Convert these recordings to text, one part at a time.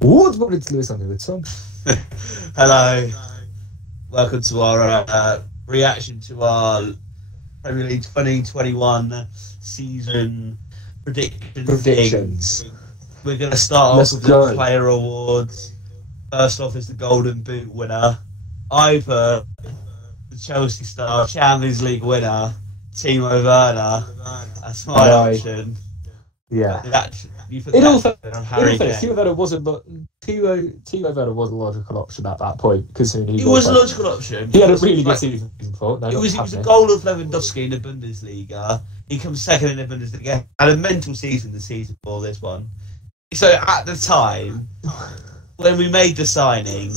What morning to Lewis on with Tom? Hello, welcome to our reaction to our Premier League 2021 season predictions. We're going to start off with the player awards. First off is the Golden Boot winner. I put the Chelsea star Champions League winner, Timo Werner. That's my option. Yeah. In all fairness, Timo Werner wasn't, but Timo Werner was a logical option at that point, considering he was a logical option. He had a really good season before. It was a goal of Lewandowski in the Bundesliga. He comes second in the Bundesliga. Had a mental season the season before this one. So at the time, when we made the signing,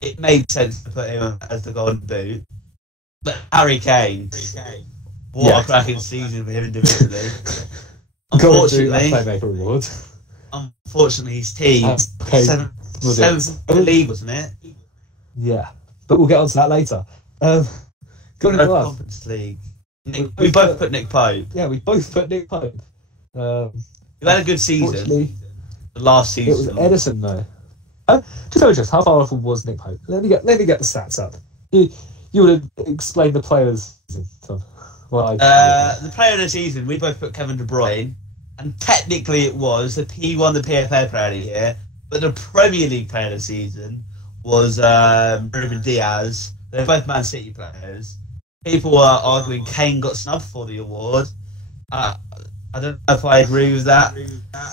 it made sense to put him as the Golden Boot. But Harry Kane, what a cracking season for him individually. Unfortunately, his team seventh in the league, wasn't it? Yeah, but we'll get onto that later. Golden Glove Conference League. We both put Nick Pope. Yeah, we both put Nick Pope. We had a good season. The last season. It was Edison though. Just how far off was Nick Pope? Let me get the stats up. You would have explained the players. The player of the season, we both put Kevin De Bruyne, and technically he won the PFA Player of the Year, but the Premier League Player of the Season was Ruben Diaz. They're both Man City players. People were arguing Kane got snubbed for the award. I don't know if I agree with that.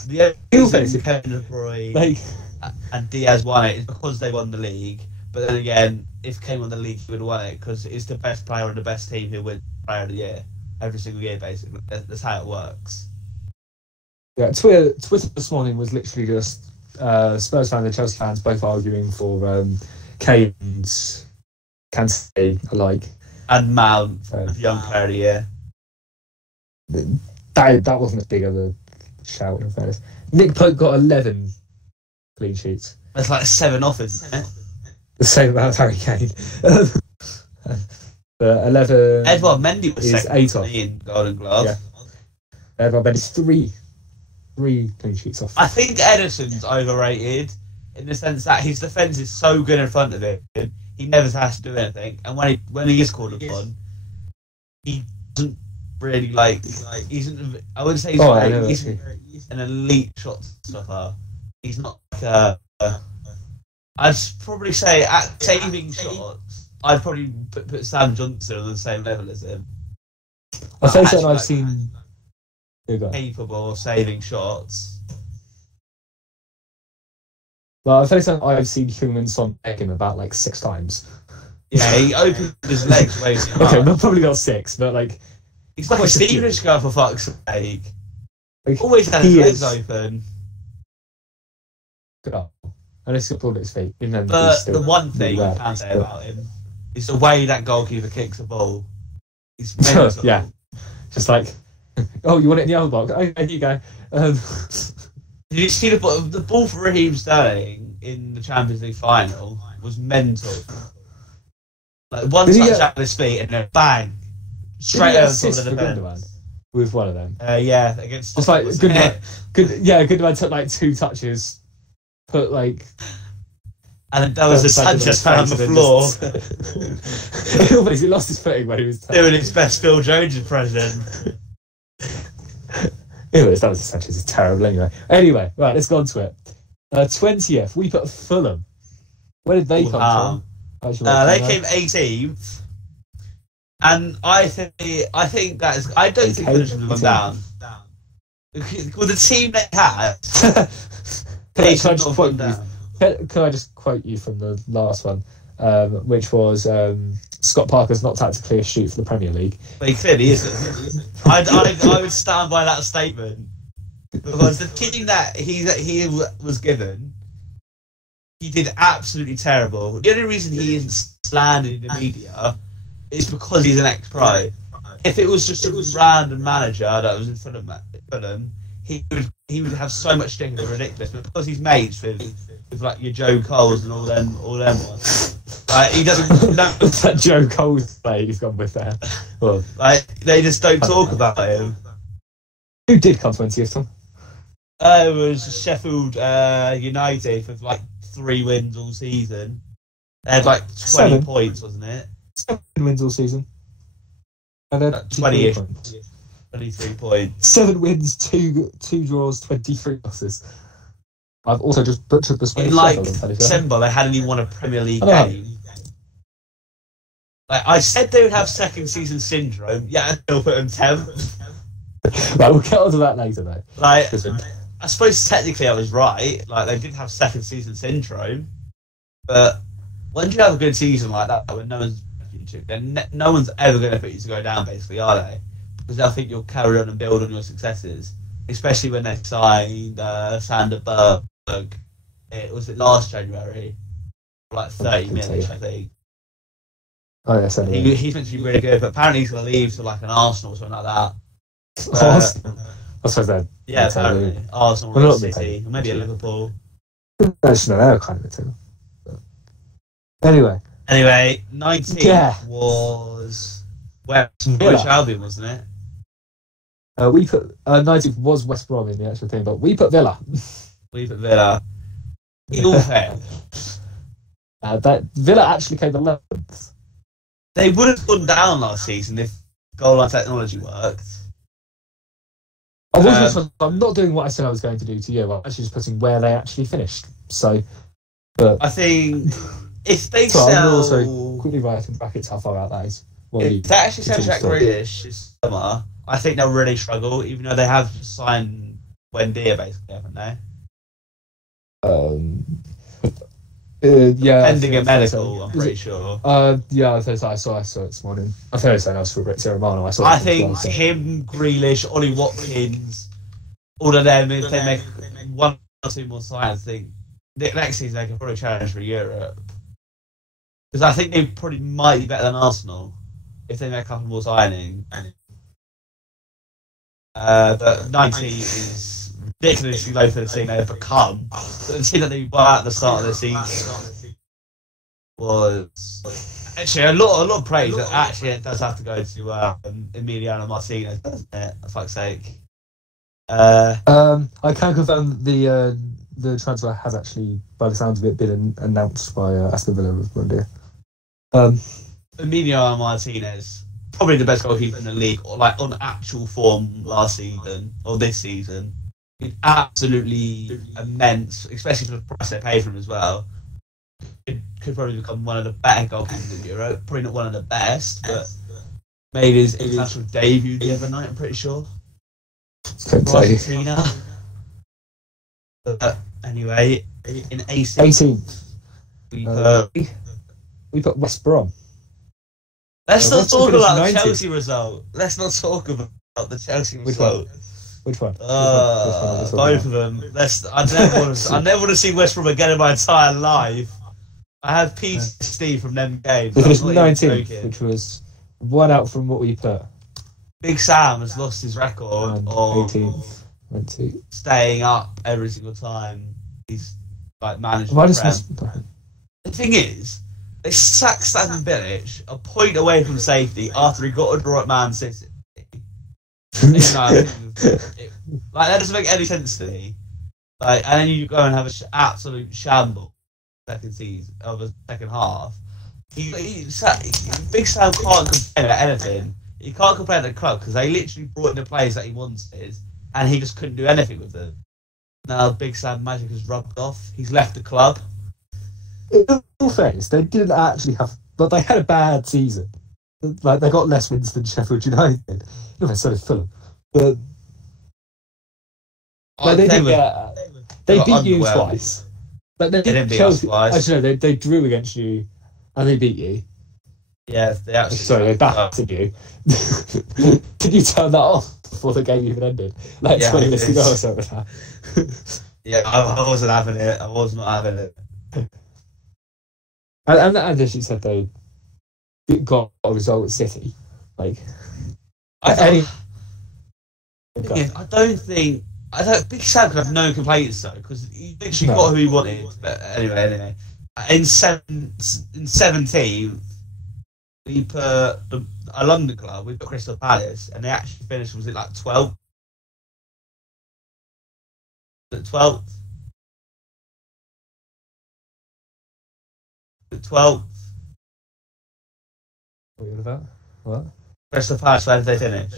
The only reason Kevin De Bruyne and Diaz won it is because they won the league. But then again, if Kane won the league, he would have won it because it's the best player on the best team who wins Player of the Year every single year, basically. That's how it works. Yeah, Twitter this morning was literally just Spurs fans and Chelsea fans both arguing for Kane's Kante alike. And Mount, young Player of the Year. That wasn't as big of a shout, in fairness. Nick Pope got 11 clean sheets. That's like 7 off, isn't it? The same amount as Harry Kane. But 11. Edouard Mendy was second 8 off in Golden Glove. Yeah. Edouard Mendy's 3 clean sheets off. I think Edison's overrated in the sense that his defence is so good in front of him, he never has to do anything. And when he is called upon, he doesn't really I wouldn't say he's an elite shot stopper. He's not like I'd probably say at saving shots, I'd probably put Sam Johnson on the same level as him. I say something I've seen capable of saving shots. Well, I say something I've seen Heung-min Son make him about 6 times. Yeah, he opened his legs way too much. Okay, probably not 6, but he's like a Stevenage guy, for fuck's sake. Always had his legs open. Good. And he's got pulled at his feet. But the one thing I can say about him is the way that goalkeeper kicks the ball. He's mental. Yeah. Just oh, you want it in the other box? Okay, here you go. Did you see the ball for Raheem Sterling in the Champions League final was mental. One touch at his feet and then bang, straight over the defence. With one of them. Yeah, against. It's Gundogan took 2 touches. Put and that was the Sanchez fell on the floor. He lost his footing when he was doing his best Phil Jones impression. Anyways, that was Sanchez is terrible anyway. Right, let's go on to it. 20th, we put Fulham. Where did they come from? They came 18th, and I think that is. I don't think Fulham should have gone down. With the team they had. Can I just quote you from the last one, which was Scott Parker's not tactically astute for the Premier League. But he clearly isn't. I would stand by that statement because the team that he was given, he did absolutely terrible. The only reason he isn't slandered in the media is because he's an ex-pro. If it was just a random manager that was in front of Fulham, he would have so much stick and ridiculous, but because he's mates with your Joe Coles and all them ones, he doesn't. It's that Joe Coles play he's gone with there. Well, they just don't talk about him. Who did come 20th, Tom? It was Sheffield United with like 3 wins all season. They had like 20 points, wasn't it? 7 wins all season. And then 20-ish. 23 points. 7 wins, 2 draws, 23 losses. I've also just butchered the Spanish. In like December, they hadn't even won a Premier League game. Like I said, they would have second season syndrome. Yeah, I still put them 10th. Right, we'll get onto that later, though. Like, I suppose technically I was right. Like they did have second season syndrome, but when you have a good season like that, when no one's then no one's ever going to put you to go down, basically, are they? Because I think you'll carry on and build on your successes, especially when they signed Sander Berg. It was last January, like 30 minutes, I think. Oh yeah, so he's meant to be really good, but apparently he's going to leave to like an Arsenal or something like that. Arsenal? I suppose that. Yeah, apparently Arsenal or City, or maybe a Liverpool. Actually, no, they're kind of a team. Anyway, 19 was West Albion, wasn't it? We put 19 was West Brom in the actual team, but we put Villa. We put Villa. In all fair, that Villa actually came 11th. They would have gone down last season if goal line technology worked. I'm not doing what I said I was going to do to you. I'm actually just putting where they actually finished. So, but I think if they so sell, I'm also quickly writing brackets how far out that is. If they actually sell Jack Grealish this summer, I think they'll really struggle. Even though they have signed Buendia, basically, haven't they? Yeah. Pending a medical, I'm pretty sure. Yeah, I saw it this morning. I think I was for Fabrizio Romano. I think him, Grealish, Ollie Watkins, all of them, if they make 1 or 2 more signings, I think next season they can probably challenge for Europe. Because I think they probably might be better than Arsenal if they make a couple more signings. But 19 is ridiculously low for the team they've become. The team that they were at the start of the season was actually a lot of praise. Actually, it does have to go to Emiliano Martinez, doesn't it? For fuck's sake. I can confirm the transfer has actually, by the sounds of it, been announced by Aston Villa with Buendia. Emiliano Martinez, probably the best goalkeeper in the league, or like on actual form last season or this season. Absolutely immense, especially for the price they paid for him as well. It could probably become one of the better goalkeepers in Europe. Probably not one of the best, but made his international debut the other night, I'm pretty sure. Argentina. But anyway, in 18th, we put West Brom. Let's not talk about the Chelsea result. Let's not talk about the Chelsea result. Which one? Both of them. I never want to see West Brom again in my entire life. I have PTSD from them games. We finished 19th, which was 1 out from what we put. Big Sam has lost his record of 18th, staying up every single time he's like managed to The thing is, they sacked Slaven Bilic a point away from safety after he got a draw at Man City. That doesn't make any sense to me. Like, and then you go and have an absolute shamble of the second half. Big Sam can't complain about anything. He can't complain at the club because they literally brought in the players that he wanted, and he just couldn't do anything with them. Now Big Sam magic has rubbed off. He's left the club. In all fairness, they didn't actually have, but they had a bad season. Like, they got less wins than Sheffield United. So did Fulham. But they beat you twice. But they didn't beat us twice. Actually, no, they drew against you, and they beat you. Yeah, they battered you. Did you turn that off before the game even ended? 20 minutes ago or something like that. Yeah, I wasn't having it. I was not having it. And as you said, they got a result at City. Like, I don't think Big Sam could have no complaints though, because he literally got who he wanted. But anyway, in 17, we put a London club. We put Crystal Palace, and they actually finished. Was it like 12? 12th. The 12th. What are you about? What? Crystal Palace, where did they finish?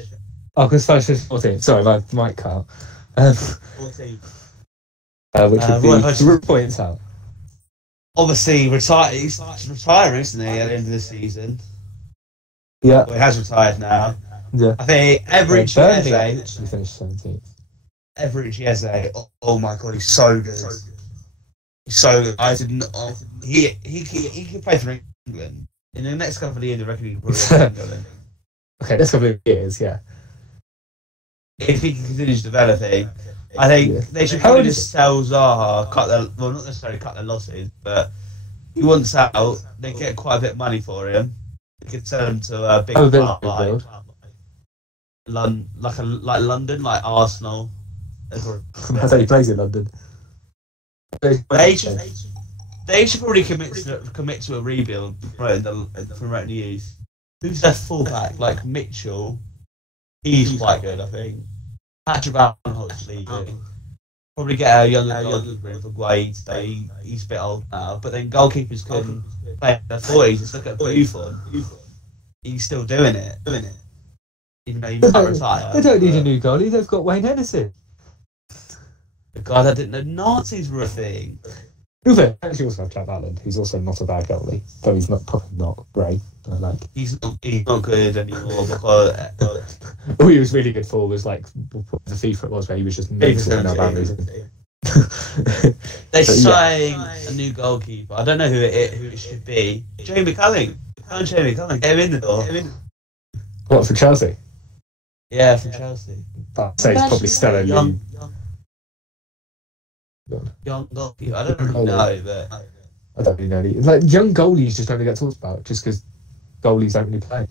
Oh, because Palace is 14. Sorry, my mic cut out. 14th. Which would be 3 points out. Obviously, he's retiring, isn't he, at the end of the season? Yeah. Well, he has retired now. Yeah. I think Everett Burnley finished 17th. Everett Chiesa, oh my god, he's so good. He's so good. I didn't. He can play for England in the next couple of years. I reckon he can probably play for England. Okay, next couple of years, yeah. If he continues developing, I think they should probably just sell Zaha. Not necessarily cut their losses, but he wants out. They get quite a bit of money for him. They could sell him to a big club like London, like Arsenal. That's how he plays in London. They should probably commit to a rebuild from the youth. Who's their fullback? Like Mitchell, he's quite good, I think. Patrick Brownhold's leaving. Probably get a younger goalkeeper in for Guaid. He's a bit old now, but then goalkeepers can play in their 40s. Just look at Buffon. He's still doing it. Even though he might retire. They don't need a new goalie. They've got Wayne Henderson. God, I didn't know Nazis were a thing. They actually also have Jack Allen, who's also not a bad goalie, though he's probably not great. He's not good anymore because all he was really good for was like the FIFA it was, where he was just mental for no bad reason. They're signing a new goalkeeper. I don't know who it should be. Jamie Culling. Jamie Culling. Get him in the door. What, for Chelsea? Yeah, for Chelsea. I'd say he's probably still a young goalkeeper. I don't really know, but I don't really know. Like young goalies just don't really get talked about, just because goalies don't really play.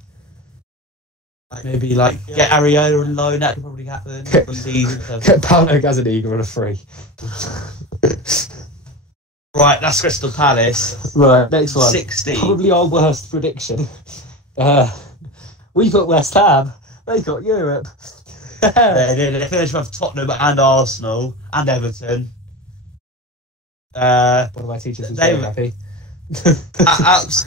Maybe like get Ariola on loan. That could probably happen. Get Paulo Gazzaniga on a free. Right, that's Crystal Palace. Right, next one. 16. Probably our worst prediction. We put West Ham. They got Europe. They finished with Tottenham and Arsenal and Everton. One of my teachers was very happy.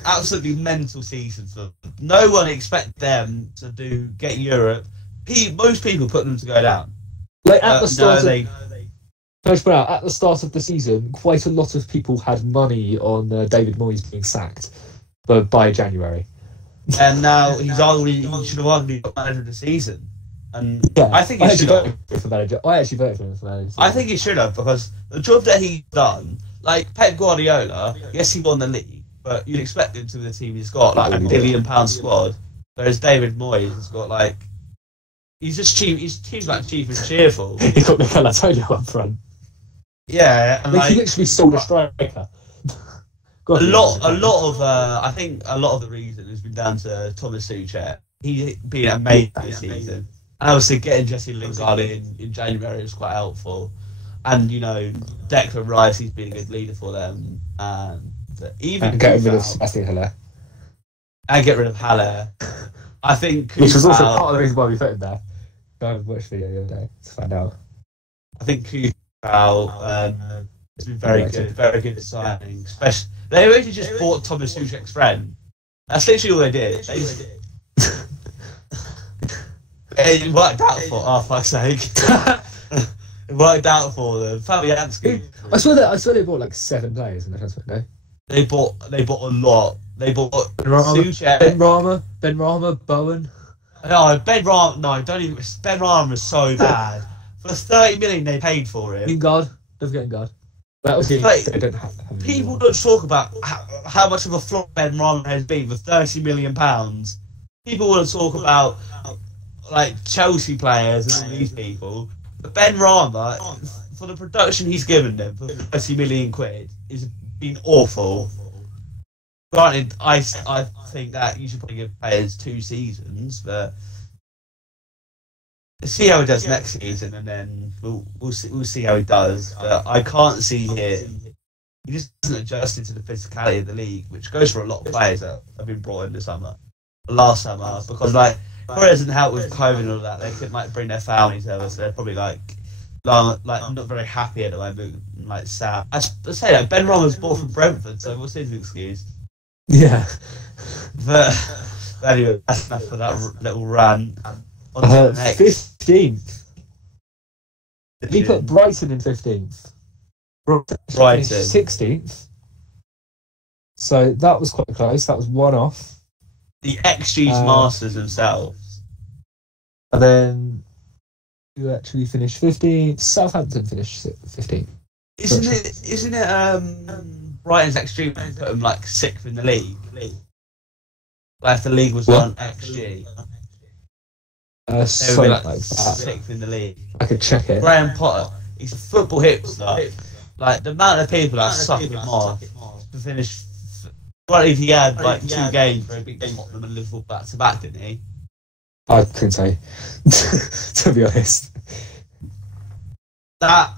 Absolutely mental season for them. No one expected them to get Europe. Most people put them to go down. Like at the start at the start of the season, quite a lot of people had money on David Moyes being sacked by January. And now he should have arguably got manager of the season. And yeah, I think he should have. I actually voted for him for manager. I think he should have, because the job that he's done, like Pep Guardiola, yes, he won the league, but you'd expect him to the team he's got, like £1 billion squad. Whereas David Moyes has got like, he's just cheap. His team's like cheap and cheerful. He got Mikel Antonio up front. Yeah, and he literally sold a striker. A lot of I think a lot of the reason has been down to Thomas Tuchel. He being amazing this season. And obviously getting Jesse Lingard in January was quite helpful. And, Declan Rice, he's been a good leader for them. And get rid of Sebastian Haller. And get rid of Haller. I think which was also part of the reason why we put him there. I watched the video the other day to find out. I think Kufal has been very good at signing. Especially, they actually just bought Thomas Tuchel's friend. That's literally all they did. It worked out for fuck's sake. It worked out for them. Fabianski. I swear they bought like 7 players in the transfer window. They bought a lot. They bought Ben Rama, Bowen. No, Ben Rama. No, don't even. Ben Rama was so bad. For the 30 million they paid for him. Lingard, don't forget Lingard. People don't talk about how much of a flop Ben Rama has been for £30 million. People want to talk about like Chelsea players and all these people, but Ben Rama, for the production he's given them for £30 million, has been awful. Granted, I think that you should probably give players 2 seasons, but see how he does next season, and then we'll see how he does. But I can't see him. He just hasn't adjusted to the physicality of the league, which goes for a lot of players that have been brought in last summer, because like. Probably doesn't help with COVID and all that. They couldn't bring their families over, so they're probably like not very happy at the moment, like sad. I say that Ben Ron was bought from Brentford, so what's his excuse? Yeah. But anyway, that's enough for that little rant. On to the next. 15th. We put Brighton in 15th. Brighton 16th. So that was quite close. That was one off. The XG's masters themselves. And then who actually finished 15th? Southampton finished 15th. Isn't it Brighton's XG put them like 6th in the league? Like if the league was on XG. Something like that. 6th in the league. I could check it. Graham Potter, he's a football hipster. Like the amount of people that suck him off to finish. Well, if he had like 2 games for a big Tottenham and Liverpool back to back, didn't he? I couldn't say, to be honest. That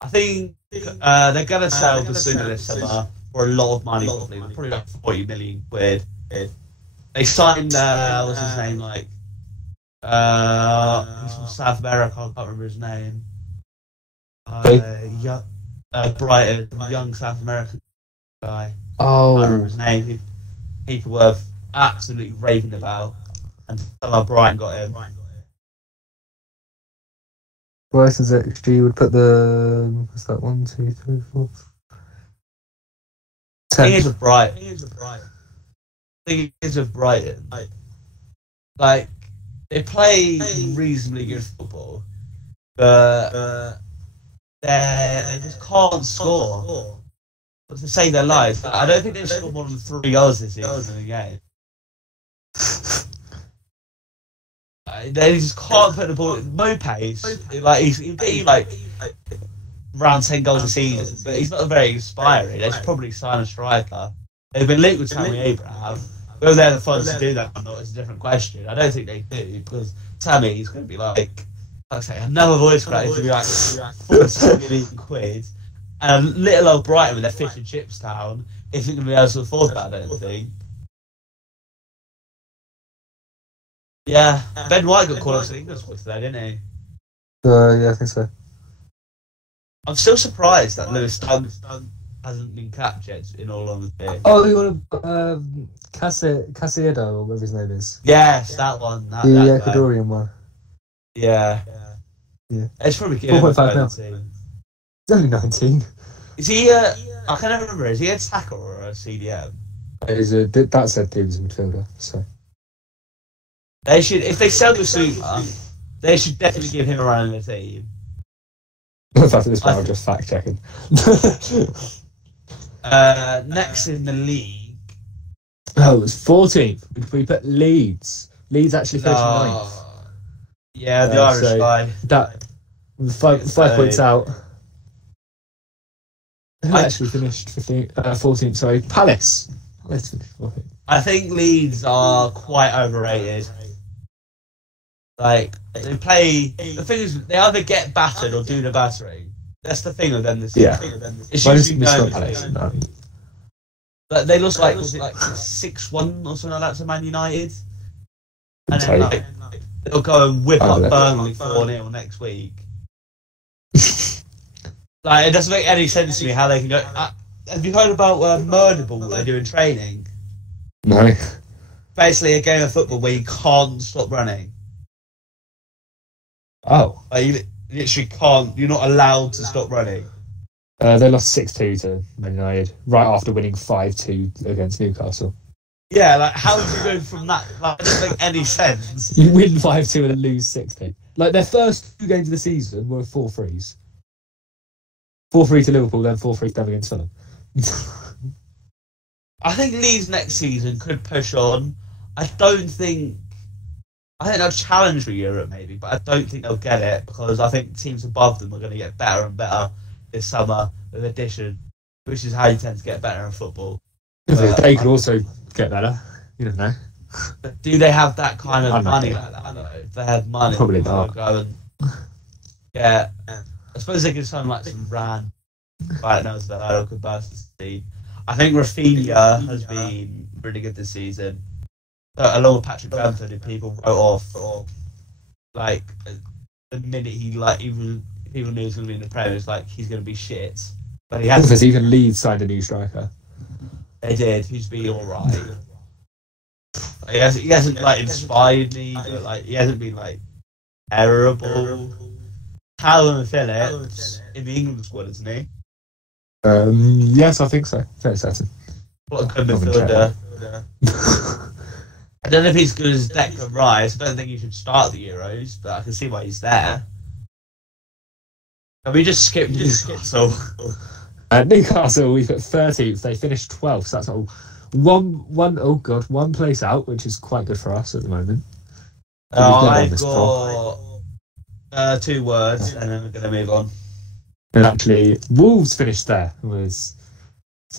I think they're gonna sell Basuna this summer for a lot of money, probably like 40 million quid. They signed what's his name, like he's from South America, I can't remember his name. Brighton, young South American guy. Oh, I can't remember his name. People were absolutely raving about, and somehow Brighton got him. Brighton's XG would put the what's that? 1, 2, 3, 4. 10. Thing is with Brighton. Like they play reasonably good football, but they just can't score. But to save their lives, I don't think they've scored more than 3 goals this season in a game. They just can't put the ball. Mo pace, like he's getting like around 10 goals a season, but he's not very inspiring. They should probably sign a striker. They've been linked with Tammy Abraham. Whether they're the funds to do that or not is a different question. I don't think they do, because Tammy's going to be like I say, another voice crack to be like 40 million quid, and a little old Brighton with their fish and chips town isn't going to be able to afford that, I don't think. Yeah, Ben White got called up to the England squad today, didn't he? Yeah, I think so. I'm still surprised that Lewis Dunk hasn't been capped yet, in all honesty. Oh, you want to Casiedo, or whatever his name is? Yes, that one. That Ecuadorian one. Yeah. It's probably good. 4.5 mil. He's only 19. Is he I can't remember, is he a tackle or a CDM? That said he was a midfielder, so. They should, if they sell the Super, they should definitely give him a run in the team. In fact, at this point, I'm just fact checking. Next in the league. Oh, it was 14th. We put Leeds. Leeds actually finished 9th. Yeah, the Irish guy. That 5 points out. Who actually finished 14th? Sorry, Palace. Palace finished 14th. I think Leeds are quite overrated. Like they play. The thing is, they either get battered or do the battering. That's the thing with them this year. It's usually no. But they lost like 6-1 or something like that to Man United, and then they'll go and whip up Burnley 4-0 next week. Like it doesn't make any sense to me how they can go. Have you heard about murder ball that they do in training? No. Basically, a game of football where you can't stop running. Oh. Like you literally can't. You're not allowed to stop running. They lost 6-2 to Man United right after winning 5-2 against Newcastle. Yeah, like how did you go from that? Like, it doesn't make any sense. You win 5-2 and lose 6-2. Like their first 2 games of the season were 4-3s. 4-3 to Liverpool, then 4-3 to them against Fulham. I think Leeds next season could push on. I think they'll challenge for Europe maybe, but I don't think they'll get it because I think teams above them are going to get better and better this summer with addition, which is how you tend to get better in football. They could also get better. You don't know. But do they have that kind of money like that? Though? If they had money, probably not. Go and I suppose they could sign like some brand right now that I could capacity. I think Rafinha has been really good this season. Along with Patrick Bamford, who people wrote off. Like, the minute even people knew he was going to be in the Premier, it's like he's going to be shit. But he hasn't. Because even Leeds signed a new striker. They did. He's been all right. He hasn't like inspired me, but like he hasn't been like terrible. Callum Phillips in the England squad, isn't he? Yes, I think so. Fairly certain. What a good midfielder. I don't know if he's as good as Declan Rice. I don't think he should start the Euros, but I can see why he's there. Can we just skip Newcastle? Newcastle, we've got 13th. They finished 12th. So that's all. One place out, which is quite good for us at the moment. I've got 2 words, and then we're going to move on. And actually, Wolves finished there.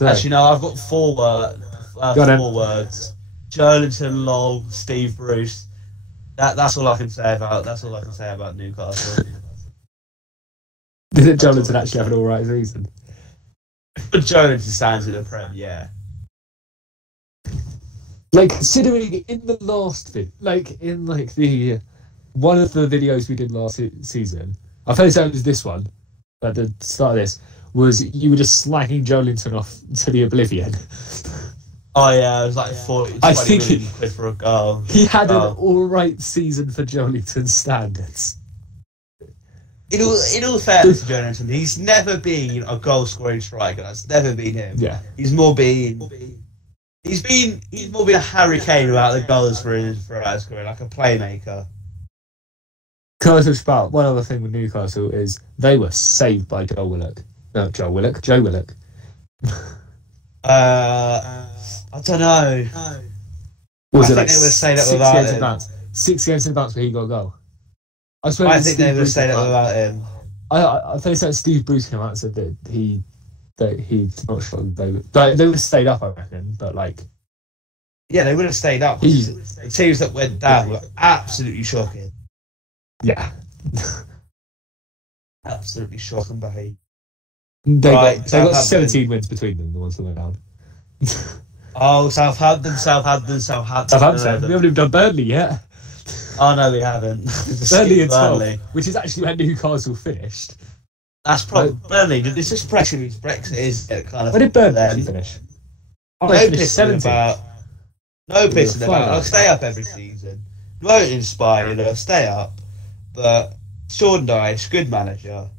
Actually, no, I've got 4 words. 4 words. Joelinton, Lowell, Steve Bruce. That's all I can say about. That's all I can say about Newcastle. Didn't Joelinton actually have an all right season? But Joelinton stands in the Prem, yeah. Like considering in the last the one of the videos we did last season, I felt it was this one at the start of this was you were just slagging Joelinton off to the oblivion. Oh yeah, it was like 40 million quid for a goal. He had an alright season for Joelinton's standards. In all fairness to Joelinton, he's never been a goal scoring striker. That's never been him. Yeah. He's more been a Harry Kane without the goals for his career, like a playmaker. Can I touch about one other thing with Newcastle is they were saved by Joe Willock. Joe Willock. I don't know. Was I it think they would have stayed up without him. 6 games in advance where he got a goal. I think they would have stayed up without him. I think so. Steve Bruce came out and said that he's not sure they would have stayed up, I reckon, but like. Yeah, they would have stayed up. The teams that went down were absolutely shocking. Yeah. Absolutely shocking behaviour. They got 17 wins between them, the ones that went down. Oh, Southampton. We haven't even done Burnley yet. Oh, no, we haven't. Burnley and 12, which is actually where Newcastle finished. That's probably Burnley. It's just pressure with Brexit, is it? Kind of. Where did Burnley finish? No pissing about. No pissing about. I'll stay up every season. Won't inspire, they'll stay up. But Sean Dyche, good manager.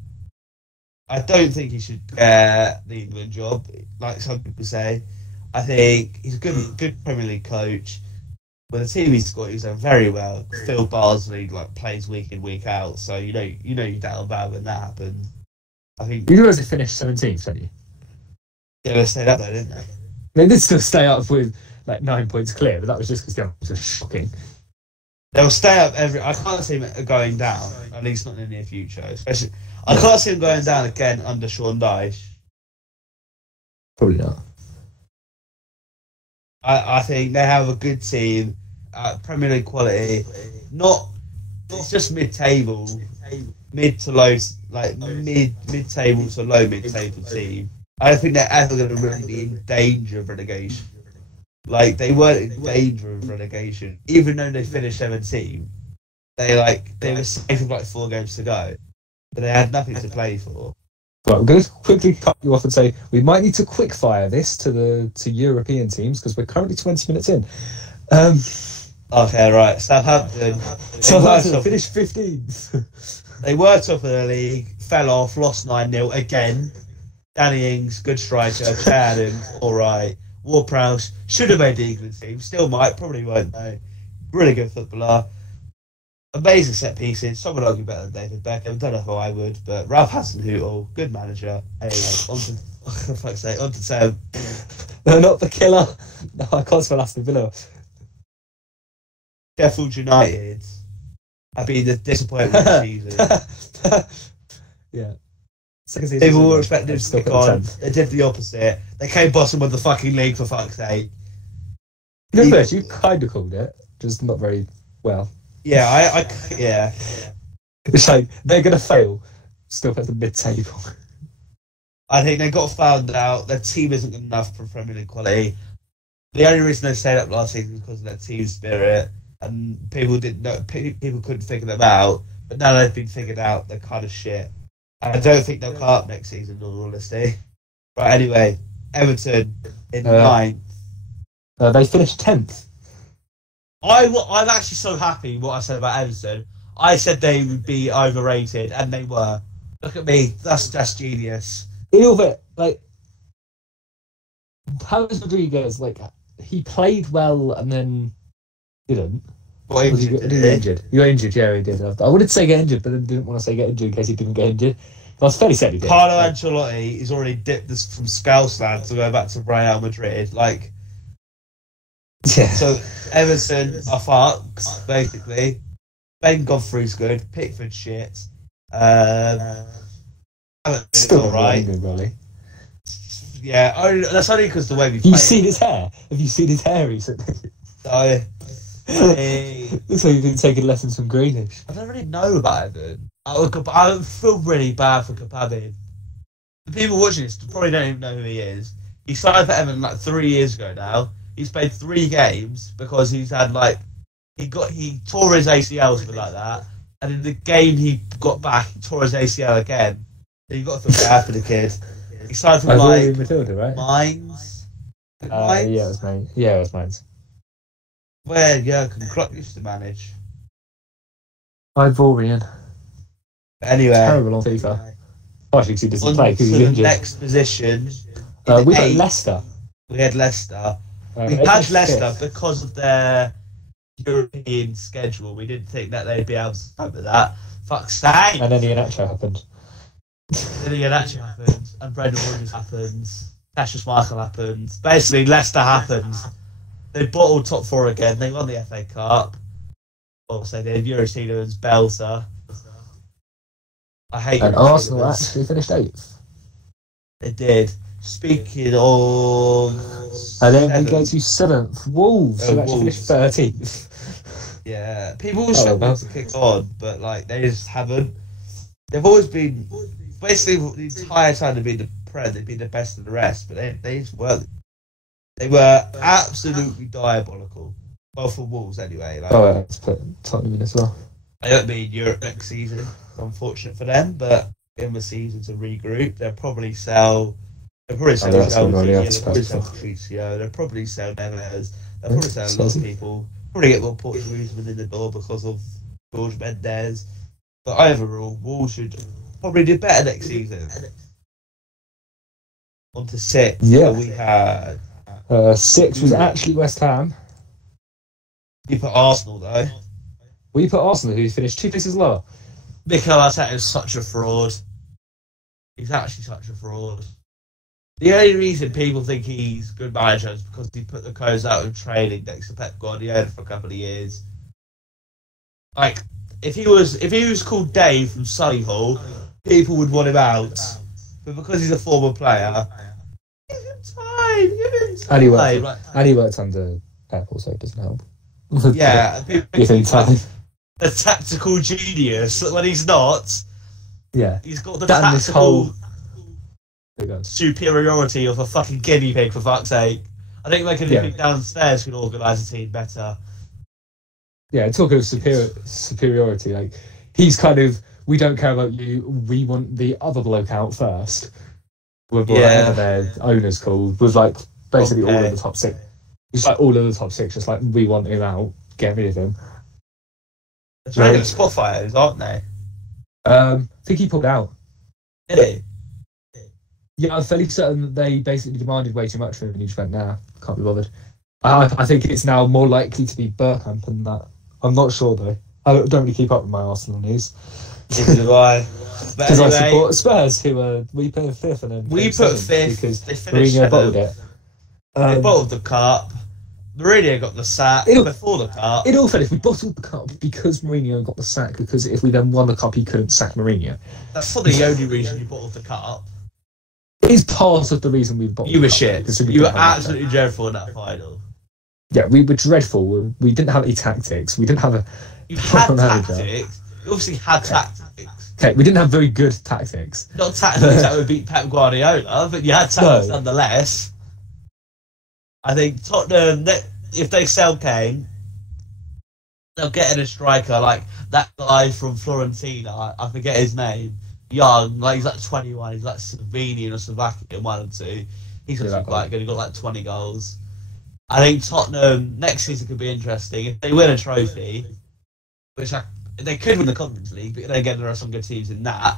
I don't think he should get the England job, like some people say. I think he's a good Premier League coach. With the team he's got, he's done very well. Phil Barsley plays week in, week out, so you down bad when that happens. I think you realize they finished 17th, don't you? Yeah, they stayed up there, didn't they? They did still stay up with 9 points clear, but that was just because the others were shocking. They'll stay up I can't see them going down, at least not in the near future. Especially, I can't see them going down again under Sean Dyche. Probably not. I think they have a good team, Premier League quality. It's just mid-table, mid to low, mid-table to low mid-table team. I don't think they're ever going to really be in danger of relegation. They weren't in danger of relegation, even though they finished 17th. They were safe with 4 games to go, but they had nothing to play for. Right, I'm going to quickly cut you off and say we might need to quickfire this to European teams because we're currently 20 minutes in. Okay, right. Southampton finished 15th. They were top of the league, fell off, lost 9-0 again. Danny Ings, good striker. Chad, all right. Ward-Prowse should have made the England team. Still might, probably won't though. Really good footballer. Amazing set pieces. Some would argue better than David Beckham. Don't know how I would, but Ralph Hasenhüttl, good manager. Anyway, on to Sam. No, not the killer. No, I can't spell Aston Villa. Sheffield United. I've been the disappointment this season. Yeah. People were expecting them to stick on. They did the opposite. They came bottom of the fucking league for fuck's sake. You kind of called it, just not very well. Yeah, yeah. It's they're going to fail, still at the mid-table. I think they got found out. Their team isn't good enough for Premier League quality. The only reason they stayed up last season was because of their team spirit, and people couldn't figure them out. But now they've been figured out, they're kind of shit. And I don't think they'll come up next season, in all honesty. Right, anyway, Everton in ninth. They finished 10th. I'm actually so happy what I said about Everton. I said they would be overrated, and they were. Look at me, that's genius. A little bit, like, James Rodriguez, like, he played well and then didn't. Got injured, Did he get injured? He got injured, yeah, he did. I wanted to say get injured, but then didn't want to say get injured in case he didn't get injured. I was fairly certain he did. Carlo Ancelotti is already dipped this from Scousland to go back to Real Madrid. Like, yeah. So Everton are fucked, basically. Ben Godfrey's good. Pickford shit. Still alright. Really. Yeah, that's only because the way we Have play. you seen his hair? Have you seen his hair recently? Looks like he's been taking lessons from Greenish. I don't really know about Everton. I feel really bad for Kapabi. The people watching this probably don't even know who he is. He signed for Everton like 3 years ago now. He's played 3 games because he's had like he tore his ACL or something like that, and in the game he got back, he tore his ACL again. So you got to feel bad for the kid. He signed for like Matilda, right? Mines. Yeah, it was mine. Yeah, it was Mines. Where Jurgen Klopp used to manage. Ivorian. Anyway, terrible on FIFA. Oh, actually, he doesn't play because he's injured. Next position. We got Leicester. We had Leicester. We had Leicester because of their European schedule. We didn't think that they'd be able to cover that. Fuck's sake! And then the Iheanacho happened. And Brendan Rodgers happens. Cassius Michael happens. Basically, Leicester happens. They bottled top 4 again. They won the FA Cup. Also, they did Eurostadium's belter. I hate. And Arsenal actually finished 8th. They did. Speaking of, and then we go to 7th. Wolves, who actually finished 13th. Yeah, people will say to kick on, but like they just haven't. They've always been basically the entire time they've been the Prem, they've been the best of the rest, but they just weren't. They were absolutely diabolical. Well, for Wolves anyway. Like, let's put Tottenham in as well. They won't be in Europe next season. It's unfortunate for them, but in the season to regroup, they'll probably sell. They'll probably sell Patricio. They'll probably sell Neves. They'll probably sell a lot of people. Probably get more Portuguese in the door because of George Mendes. But overall, Wolves should probably do better next season. On to 6. Yeah. We had 6 was actually West Ham. You put Arsenal though. We put Arsenal, who finished 2 places lower. Mikel Arteta is such a fraud. He's actually such a fraud. The only reason people think he's a good manager is because he put the codes out of training next to Pep Guardiola for a couple of years. Like, if he was called Dave from Solihull, people would want him out. But because he's a former player, give him time. And he worked under Pep, also it doesn't help. Yeah, give him time. A tactical genius when he's not. Yeah, he's got the tactical superiority of a fucking guinea pig, for fuck's sake. I think like anything downstairs could organise a team better. Yeah, talking of superiority, like he's kind of, we don't care about you, we want the other bloke out first. With whatever their owner's called, with like basically all of the top 6. It's like all of the top 6, just like we want him out, get rid of him. They're trying to spot fighters, aren't they? I think he pulled out. Did he? Yeah, I'm fairly certain that they basically demanded way too much from him and he just went, nah, can't be bothered. I think it's now more likely to be Bergkamp than that. I'm not sure though. I don't really keep up with my Arsenal news. Neither do I. Because I support Spurs, who we put 5th and then we put 5th because they finished Mourinho bottled it. They bottled the cup. Mourinho got the sack before the cup. In all fairness, we bottled the cup because Mourinho got the sack, because if we then won the cup, he couldn't sack Mourinho. That's probably the only reason you bottled the cup. It is part of the reason we bottled the cup. You were shit. You were absolutely dreadful in that final. Yeah, we were dreadful. We didn't have any tactics. We didn't have a... You had tactics. You obviously had tactics. Okay, we didn't have very good tactics. Not tactics that would beat Pep Guardiola, but you had tactics nonetheless. I think Tottenham, if they sell Kane, they'll get in a striker like that guy from Florentina, I forget his name, young, like he's like 21, he's like Slovenian or Slovakian, one or two. He's going to got like 20 goals. I think Tottenham next season could be interesting if they win a trophy, which they could win the Conference League, but then again there are some good teams in that.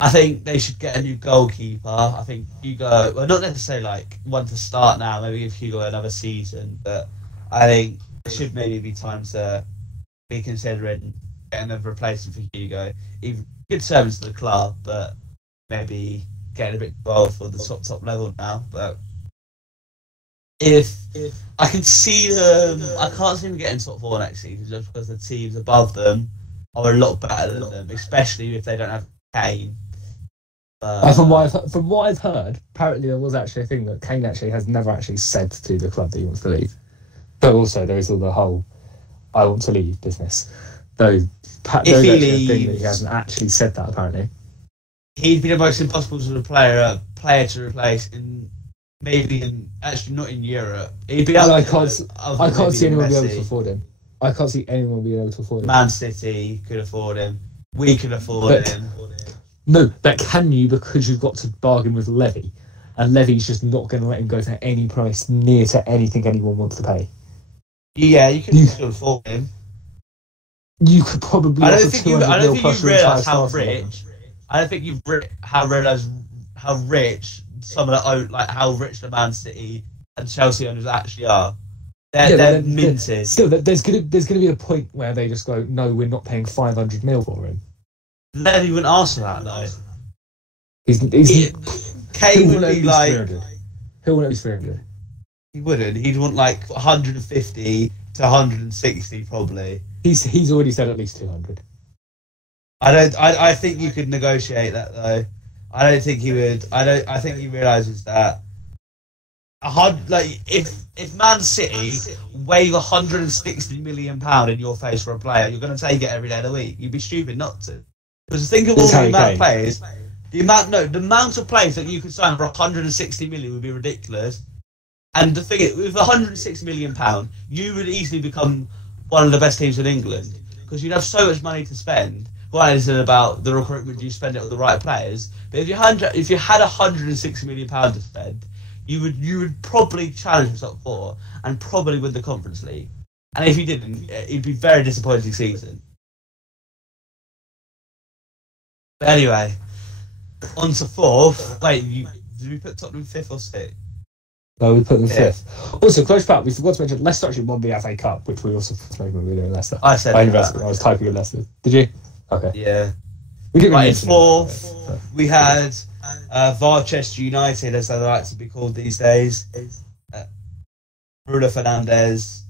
I think they should get a new goalkeeper. I think Hugo, well, not necessarily like one to start now, maybe give Hugo another season, but I think it should maybe be time to be considering getting a replacement for Hugo. Even good service to the club, but maybe getting a bit involved for the top level now. But if I can see them, I can't see them getting top 4 next season just because the teams above them are a lot better than them, especially if they don't have Kane. From what I've heard, apparently there was actually a thing that Kane actually has never actually said to the club that he wants to leave. But also there is all the whole "I want to leave" business. Though if he leaves, he hasn't actually said that apparently. He'd be the most impossible sort of player to replace actually not in Europe. He'd be. I can't see anyone be able to afford him. I can't see anyone being able to afford him. Man City could afford him. We could afford him. No, but can you? Because you've got to bargain with Levy, and Levy's just not going to let him go for any price near to anything anyone wants to pay. Yeah, you can still afford him. You could probably. I don't think you realise how rich. I don't think you've realised how rich some of how rich the Man City and Chelsea owners actually are. They're minted. Still, there's gonna be a point where they just go, no, we're not paying 500 mil for him. Levy wouldn't ask for that though. Kane would be like, he'll want at least 300. He wouldn't. He'd want like 150 to 160 probably. He's already said at least 200. I think you could negotiate that though. I don't think he would. I think he realises that. If Man City wave £160 million in your face for a player, you're going to take it every day of the week. You'd be stupid not to. Because think of all the amount of players. The amount of players that you could sign for 160 million would be ridiculous. And the thing is, with 160 million pound, you would easily become one of the best teams in England because you'd have so much money to spend. One is about the recruitment, you spend it on the right players. But if you had 160 million pound to spend, you would probably challenge the top 4 and probably win the Conference League. And if you didn't, it'd be a very disappointing season. But anyway, on to 4th. Wait, did we put Tottenham 5th or 6th? No, we put them 5th. Also, close back, we forgot to mention Leicester actually won the FA Cup, which we also spoke when we were doing Leicester. I said I was typing in Leicester. Did you? Okay. Yeah. We didn't in 4th, we had Varchester United, as they like to be called these days. Bruno Fernandes.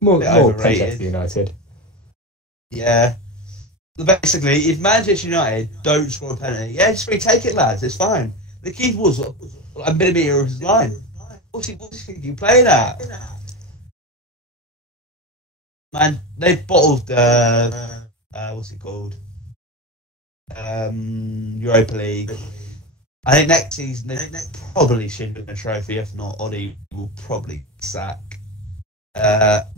More overrated. United. Yeah. Basically, if Manchester United don't score a penalty, just retake it, lads. It's fine. The keeper was a millimetre of his line. What's he thinking? Playing at? Man, they bottled what's it called? Europa League. I think next season they probably should win a trophy. If not, Oddy will probably sack. But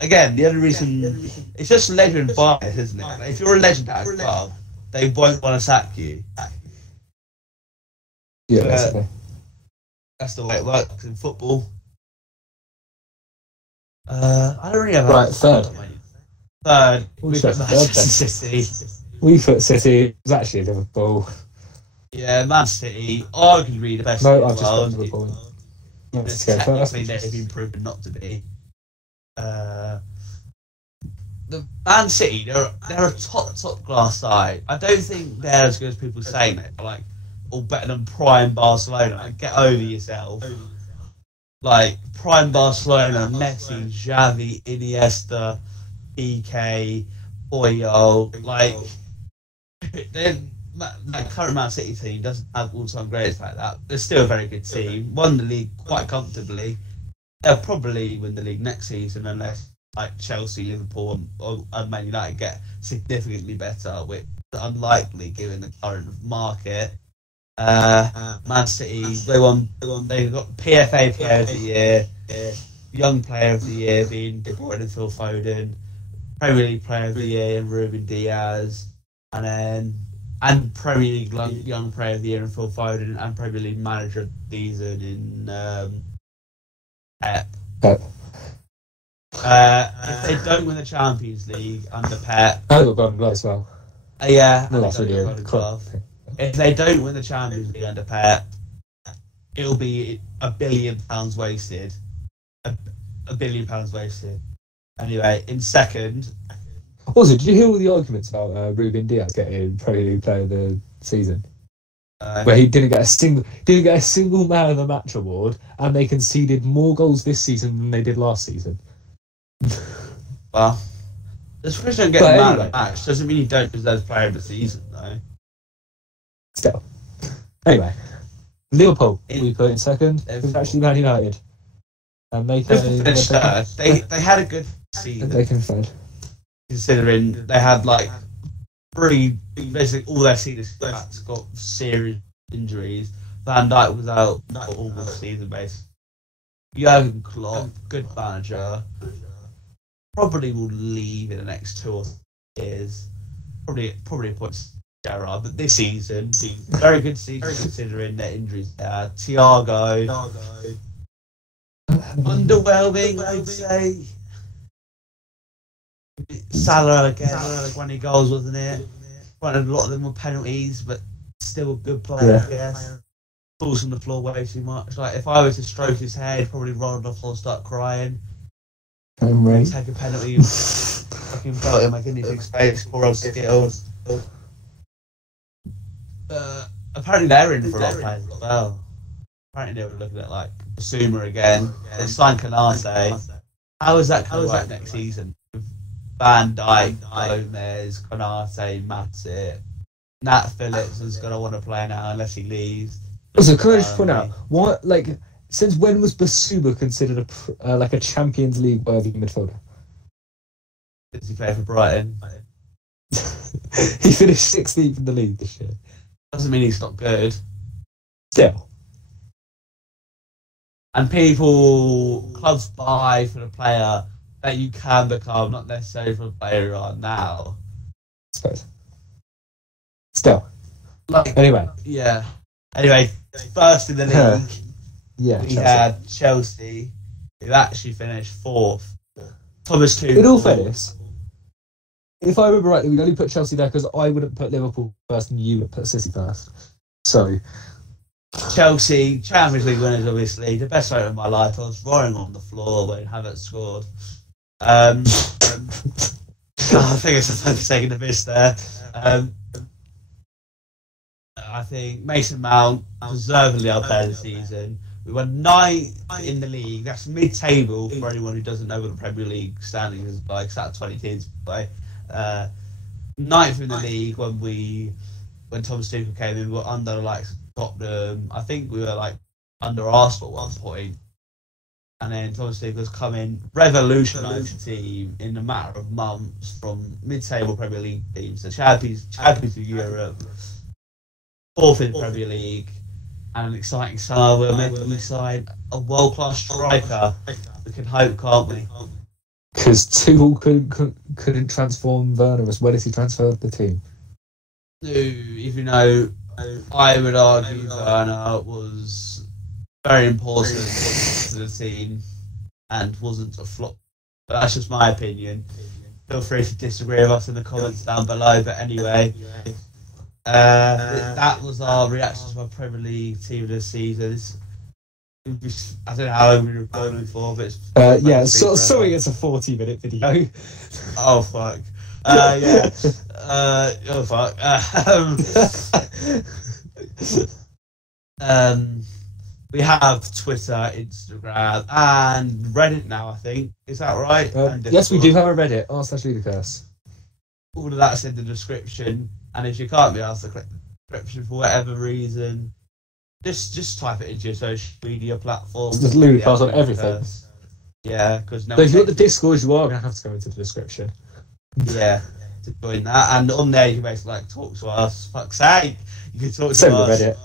again, the other reason it's just legend bias, isn't it? Like, if you're a legend at a club, they won't want to sack you. Yeah, basically. That's the way it works in football. I don't really have third. We put Manchester City. We put City. It was actually Liverpool. Yeah, Man City, arguably the best No, in I've the just world. got Liverpool. Technically, they've been proven not to be. The Man City, they're a top class side. I don't think they're as good as people saying it. Like, all better than prime Barcelona. Like, get over yourself. Like, prime Barcelona, Messi, Xavi, Iniesta, PK, Puyol. Like, that current Man City team doesn't have all-time greats like that. They're still a very good team. Won the league quite comfortably. They'll probably win the league next season unless like Chelsea, Liverpool, and Man United get significantly better, which is unlikely given the current market. Man City, they got PFA Player of the Year. Young Player of the Year being De Bruyne and Phil Foden, Premier League Player of the Year in Ruben Diaz, and Premier League Young Player of the Year in Phil Foden, and Premier League Manager of the Season in Pep. If they don't win the Champions League under Pep, I got Golden Glove as well. Yeah, No, that's really Golden Glove. If they don't win the Champions League under Pep, it'll be £1 billion wasted. £1 billion wasted. Anyway, in second. Also, did you hear all the arguments about Ruben Diaz getting Premier League Player of the Season? Where he didn't get a single Man of the Match award, and they conceded more goals this season than they did last season. Well, just because you don't get Man of the Match doesn't mean you don't deserve Player of the Season, though. Still. Anyway, Liverpool we put in second. It's actually Man United. And they finished third. They had a good season. They can finish. Considering they had like basically all their senior backs got serious injuries. Van Dijk was out all the season basically. Jurgen Klopp, good manager, probably will leave in the next 2 or 3 years. Probably appoints Gerrard, but this season, very good season considering their injuries. Thiago, underwhelming, I'd say. Salah again, 20 goals, wasn't it? A lot of them were penalties, but still a good player, I guess. Falls on the floor way too much. Like, if I were to stroke his head, probably roll on the floor and start crying. Take a penalty, fucking belt him like anything space, poor old skills. Apparently they're in for a lot of players as well. Apparently they were looking at like Basuma again. They signed Canate. How is that coming back next season? Van Dijk, Gomez, Konate, Matip, Nat Phillips is going to want to play now unless he leaves. Also, can I just point out, since when was Basuma considered a Champions League worthy midfielder? Does he play for Brighton? He finished 16th in the league this year. Doesn't mean he's not good. Still. And clubs buy for the player that you can become, not necessarily for the player you are now. I suppose. Still. Anyway. Yeah. Anyway, first in the league, we had Chelsea, who actually finished 4th. Thomas Tuchel. In all fairness, if I remember rightly, we only put Chelsea there because I wouldn't put Liverpool first and you would put City first. So... Chelsea, Champions League winners, obviously. The best moment of my life. I was roaring on the floor when Havertz scored. I think it's a taking the piss there. I think Mason Mount, deservedly our player of the season. We were 9th in the league. That's mid-table for anyone who doesn't know what the Premier League standing is like. It's at 20 teams by 9th in the league when Thomas Tuchel came in. We were under like Tottenham. I think we were like under Arsenal at one point. And then Thomas Tuchel's come in, revolutionised the team in a matter of months from mid-table Premier League teams to Champions of Europe, 4th in Premier League, and an exciting summer where maybe we sign a world-class striker. We can hope, can't we? Because Tuchel couldn't transform Werner as well as he transferred the team. No, even though I would argue Werner was very important to the team and wasn't a flop. But that's just my opinion. Feel free to disagree with us in the comments down below. But anyway, that was our reaction to our Premier League team this season. I don't know how long we were recording for, but it's sorry, it's a 40-minute video. Oh fuck. Yeah. Oh fuck. We have Twitter, Instagram, and Reddit now, I think. Is that right? Yes, we do have a Reddit, r/Ludacurse. All of that's in the description, and if you can't be asked the description for whatever reason, just type it into your social media platform. Just Ludacurse on everything. Yeah, because But if you want the Discord, you are going to have to go into the description. Yeah, to join that, and on there you can basically talk to us. Fuck's sake, you can talk to Same us. with Reddit.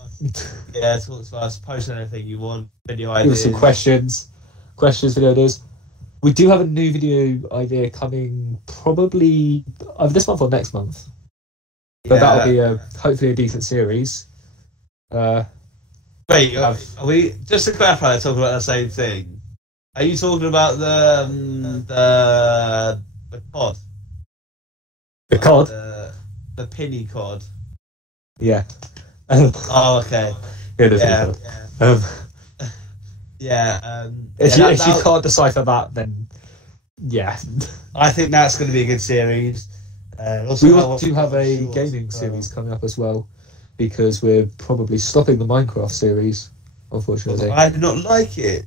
Yeah, talk to us. Post anything you want. Video Give ideas. us some questions. questions, video ideas. We do have a new video idea coming probably either this month or next month. But that'll be hopefully a decent series. Wait, are we just to clarify? Talking about the same thing. Are you talking about the cod? The cod? The penny cod. Yeah. Oh, okay. It is. If you can't decipher that, then yeah. I think that's going to be a good series. We do have a gaming series coming up as well, because we're probably stopping the Minecraft series, unfortunately. I do not like it.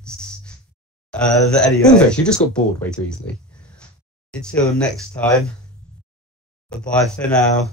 Anyway, you just got bored way too easily. Until next time. Bye-bye for now.